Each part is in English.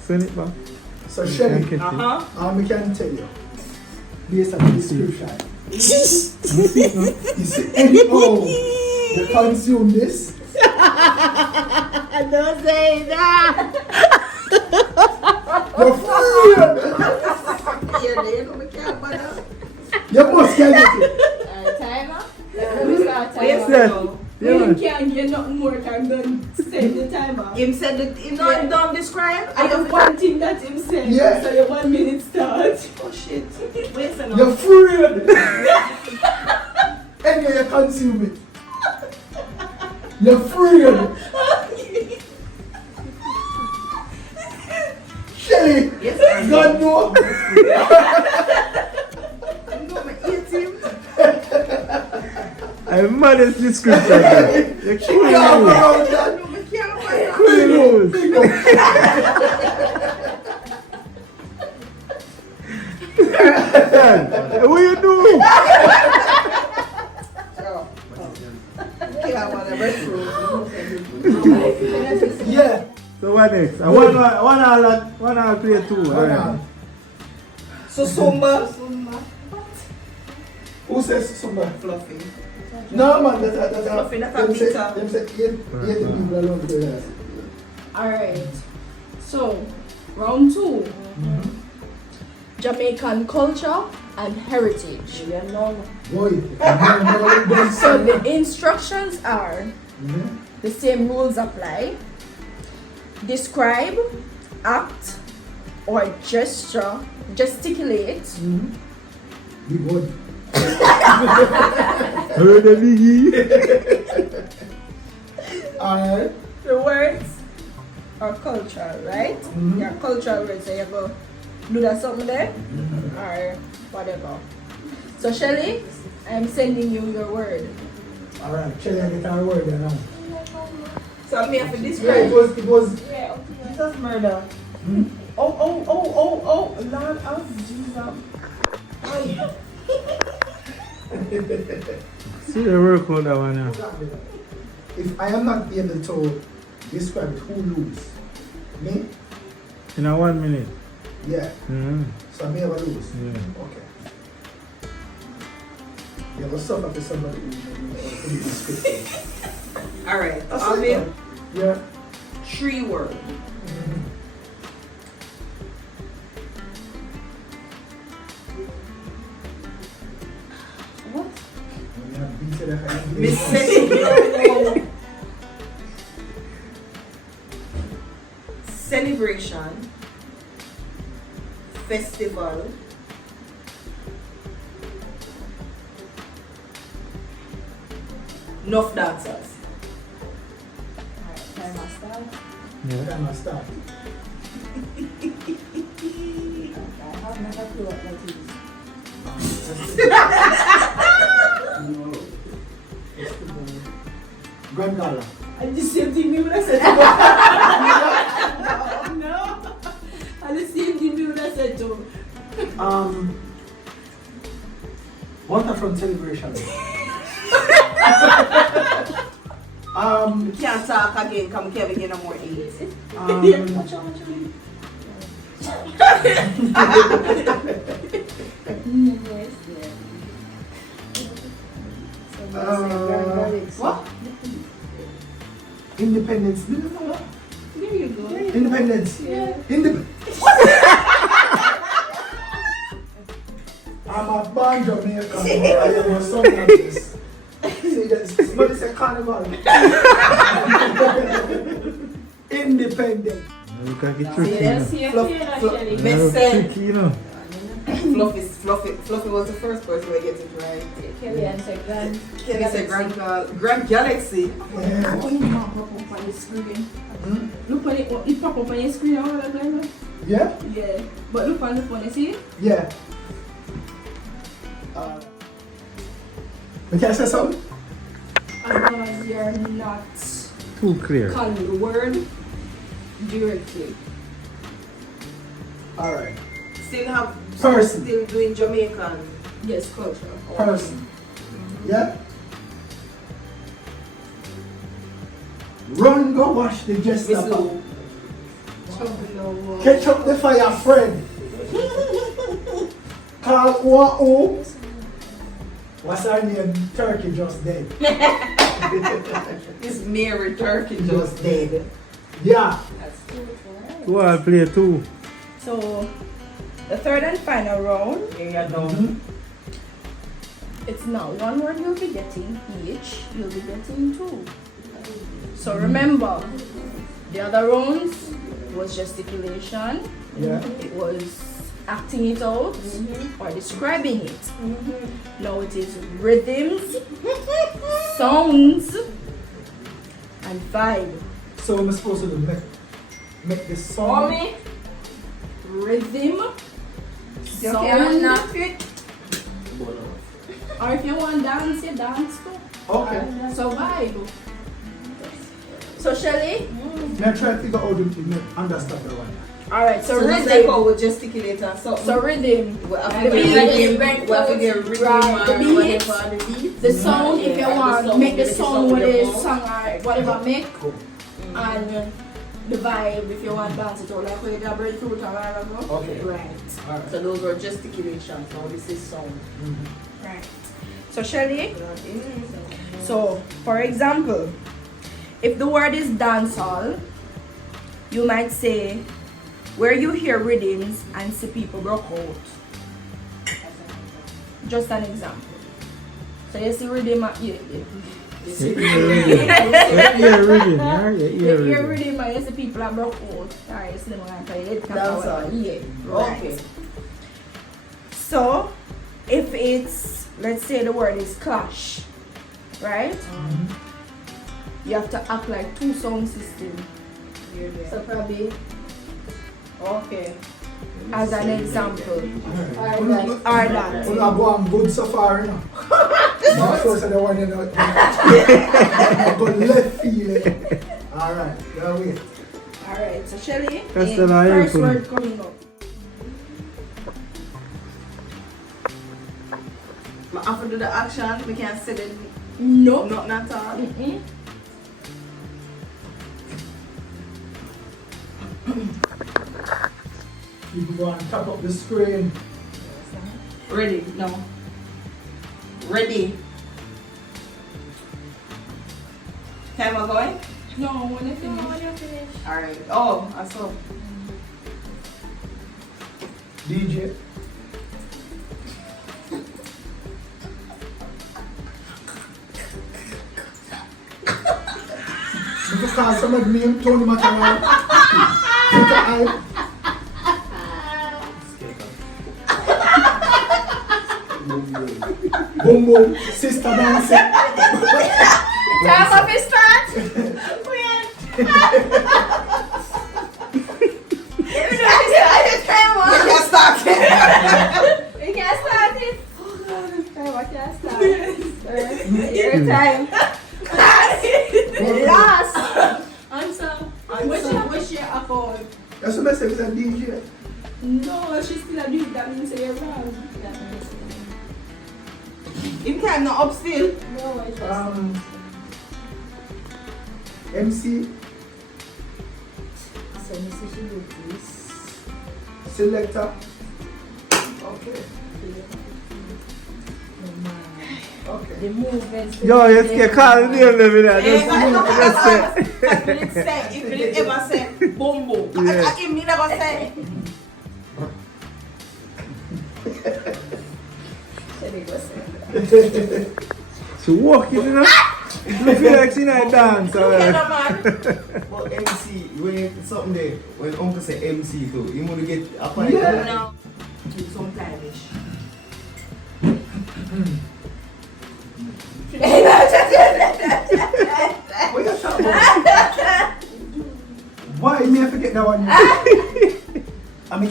Send it back. So Shelly, we can tell you, based on the description, you see anyhow you consume this, Don't say that. you're free. You must get it. Timer? Let me start timer. Yeah. You can't get nothing more time than set the timer. Him said that him don't describe. I have one thing that him said. Yeah. So your 1 minute start. Oh shit. Wait a You're free. Anyway, you consume it. You're free. Shelly, Yes, God no. I'm gonna eat him. I'm mad at this description. You're killing me. Killing me. What you doing? Yeah. So what next? One I'll play two. Alright. So Sumba. Who says Sumba? Fluffy. No man, that's Fluffy, that's a them say pizza. eight people alone to the rest. Alright. So, round 2. Jamaican culture and heritage. Boy, So the instructions are the same rules apply. Describe, act, or gesticulate. Be good. Heard the biggie. Alright. The words are cultural, right? Your cultural words, so you go do that something there or whatever. So Shelly, I'm sending you your word. Alright, Shelly, I get our word there now. So I'm here for Yeah, describe. it was. Jesus murder. Oh, Lord of Jesus. See the work on that one now. If I am not able to describe it, who lose? Me? In a 1 minute. Yeah. So I may ever lose. Yeah. Okay. You ever suffer for somebody who is descriptive? Alright. That's I'm it, here. man. Yeah. 3 words. What? Miss celebration, festival, enough dancers. Alright, timer start. Yeah. Time I start. I have never clue what that is. Grand Gala. And the same thing me would have said to No. And the same thing me would have said to Waterfront celebration. We can't talk again, come here begin no more eat. Watch out. What? Independence. Do you know what? There you go. Independence. Yeah. I'm a born Jamaican. I am a son of this. See, but it's a carnival. Independent. Look at it tricky, you know. Miss said Tricky, you know. Fluffy was the first person to get it right. Kelly and said Grand. Kelly said Grand Galaxy. Yeah. Oh, you might pop up on the screen. Look on it, it pop up on your screen all the time. Yeah? Yeah. But look on the phone, you see it? Yeah. Can I say something? As long as you're not Too clear. calling the word directly. Alright. Still Person. still doing Jamaican. Yes, culture. Person. Yeah? Run, go wash the Miss jester. Lou. Catch up the fire, friend. Call Wa'o. What's her name? Turkey just dead. It's Mary Turkey just dead. Yeah. Go on, play two. So, the third and final round, Yeah, you know. it's not one word you'll be getting each, you'll be getting two. So remember, the other rounds was gesticulation, Yeah. it was acting it out, or describing it. Now it is rhythms, sounds, and vibe. So I'm supposed to do make the For song. me, rhythm, You sound, can't knock it. or if you want dance, you dance too. Okay. So vibe. So Shelly, Now try to figure out the understand the one. alright, so So just like rhythm. how we gesticulate and something. So rhythm. We have The to beat, get rhythm, we have to get rhythm right, the or beat, whatever the beat. the sound, if you Yeah, want, the make the sound, sound with your the mouth. song or whatever make, Cool. and the vibe if you want dance it out like we did breadfruit a while ago. Okay. Right. Alright. So those were gesticulations, now this is sound. Right. So Shelly, so for example, if the word is dancehall, you might say where you hear rhythms and see people rock out. Just an example. So you see rhythm, you see Yeah, reading, yeah, you yeah, hear reading. rhythm and you see people are broke out. Alright, you see them on the head. Dancehall. Yeah. Right. Okay. So if it's, let's say the word is clash, right? You have to act like two sound systems. So probably, okay, as an example, or that. We're not going good so far, you know. Not close to the one you know. Go left field. Alright, now wait. Alright, so Shelly, That's in the line, first cool. word coming up. I have to do the action, we can't say it. No. Nothing at all. Mm-mm. You can go and tap up the screen. Ready? No. Ready? Time are going? No, when you finish. Alright. Oh, I saw. DJ. Because some of name Tony Matana. Boom boom, sister dance. Time of his start. Let's start. We can start it. Time, I can start. Your time. Last. Answer. What's your account? That's what I said, it's a DJ. No, she's still a dude. That means you're wrong. You can't not up still. No, I just. MC, So, Mr. She do this. selector. Okay. Okay. The movements. Yo, yes, you can't name them in that. Eh, I know Just what it say. If it ever say boom boom. Yeah. I him never say. So walking, you know? It looks like she's not dance. But MC, when something there, when uncle say MC too, you want to get a fight? No. Sometimes. What you talking about? Why me I forget that one? I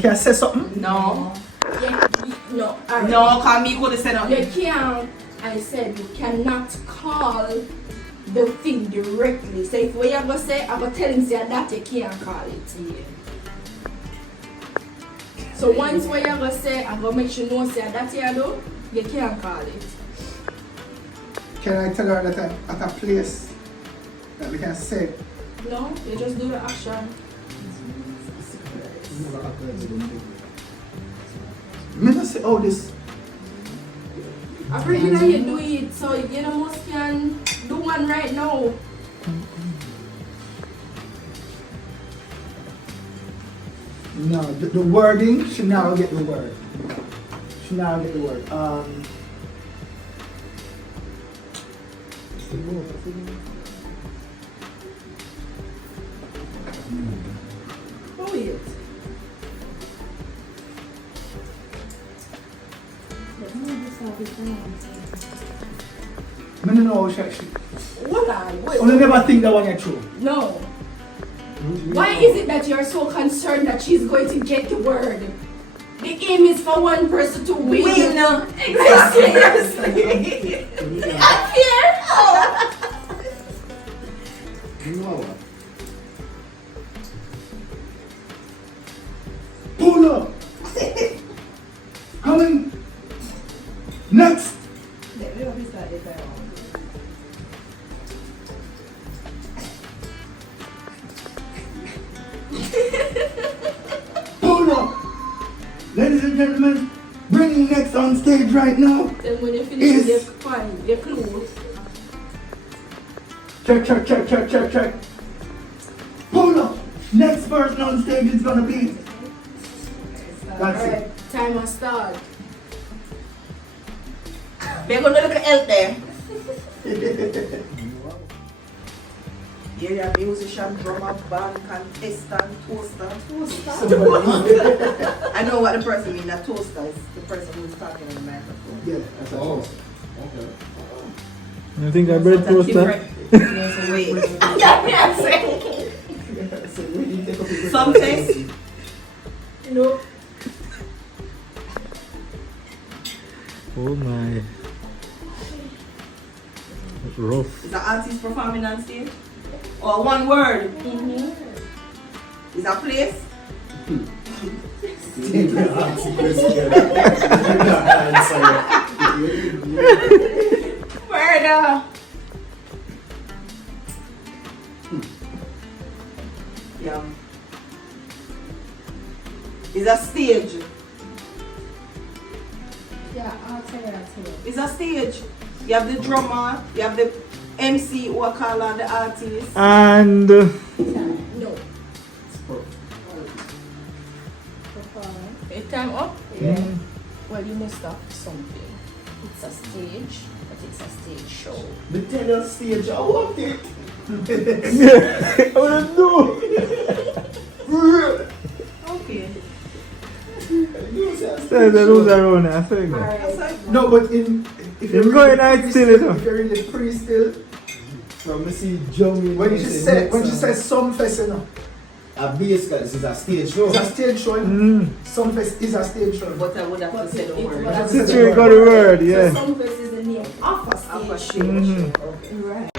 can't say something. No. Yeah, no. Alright. No, cause me could have said You nothing. can't, I said, you cannot call the thing directly. So if we are going to say, I'm going to tell him say that you can't call it. So once we are going to say, I'm going to make you know say that you do, you can't call it. Can I tell her that I'm at a place That we can say. No, you just do the action. Me not say all this. I pretty that you do it, so you know most can do one right now. No, the wording, she now get the word. She now get the word. Oh, yes. I don't know how she. Hold on, wait. Only never think that one is true. No. Why is it that you're so concerned that she's going to get the word? The aim is for one person to win. Exactly. Unfair. No. Pull up. Coming. Next. Pull up. Ladies and gentlemen, bringing next on stage right now. Then when you finish, you find your clue. Check. Pull up. Next person on stage is gonna be. That's it. Alright, timer start. We're gonna look at health there. Here you have musician, drummer, band, contestant, toaster. I know what the person means. A toaster is the person who's talking on the microphone. Yeah, that's Oh. it. Okay. You think I bread toaster? Wait. Something. No. Oh my. Rough. Is the artist performing on stage? Or one word? Is a place? Murder. Yeah. Is a stage? Yeah, I'll tell you that too. It's a stage. You have the drummer, you have the MC who are called the artist. And No. Is time up? Yeah. Well, you must have something. It's a stage, but it's a stage show. The tell you stage, I want it. I wanna do. Okay. Say the rules around here, I say that. Alright. No, but if You're going out still, you know. if you're in the pre still, From Missy Joey. when you say some fest, you know, a bass cut, this is a stage show. it's a stage show. Mm. Some fest is a stage show. But I would have to say the word. But Since you got the word, So yeah. some place is the name of a Of a stage. stage. Mhm. Okay. Right.